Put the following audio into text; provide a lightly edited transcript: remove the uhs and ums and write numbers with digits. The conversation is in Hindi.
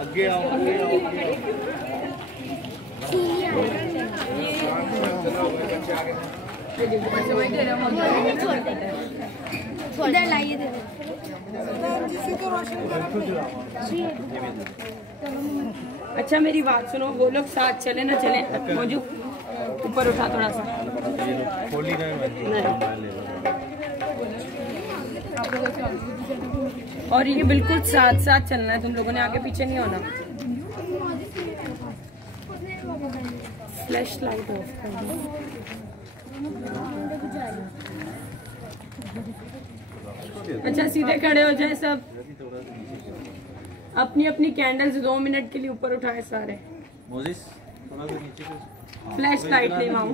आगे आओ इधर लाइए दे अच्छा मेरी बात सुनो, वो लोग साथ चले ना चले, मौजू ऊपर उठा थोड़ा सा। और ये बिल्कुल साथ साथ चलना है, तुम लोगों ने आगे पीछे नहीं होना। फ्लैश लाइट ऑफ कर दो। अच्छा सीधे खड़े हो जाए सब, अपनी अपनी कैंडल्स 2 मिनट के लिए ऊपर उठाए सारे। फ्लैश लाइट ले माऊ।